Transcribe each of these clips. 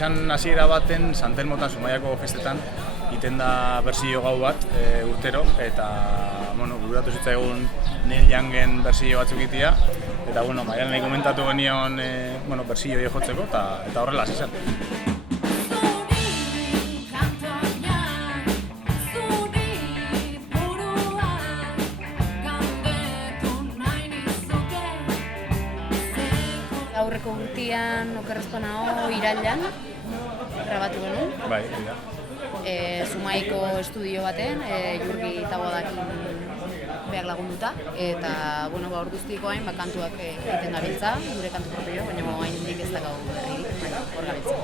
izan hasiera baten Santelmotan Zumaiako festetan iten da bersio gau bat urtero, eta bururatu zitzaigun Neil Youngen bersio batzuk itia, eta Maialenei komentatu genion bersio hori jotzeko, eta horrela hasi zen. Aurreko urtean, okerrezpanago, irailean, grabatu genuen. Bai, Zumaiko estudio baten, Jurgi Taboadakin behar lagunduta. Eta, hor guztikoain, kantuak egiten gabiltza, gure kantu propio, baina hain indik ez dakau berri, hor gabiltza.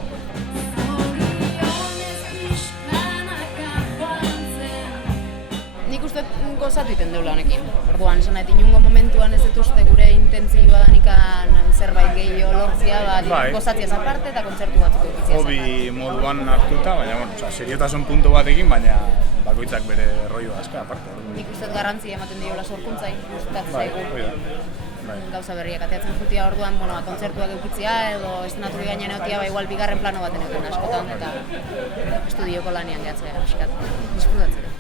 Nik uste gozatu iten deula honekin. Orduan, esan nahi, inungo momentuan ez dut uste gure intentzioa danikan zerbait gehiago lortzia, gozatziaz aparte eta kontzertu batzuk egitziaz aparte. Hobi moduan hartuta, baina seriotasun puntu batekin, baina bakoitzak bere rolloa aska aparte. Nik uste garrantzia ematen diola sorkuntzai, gustatzen zaigu. Gauza berriak ateatzen jutia orduan, kontzertuak eukitzia edo estenaturi gainean egotia, igual bigarren plano baten egiten askotan eta estudioko lanian gehatzea, disfrutatzea.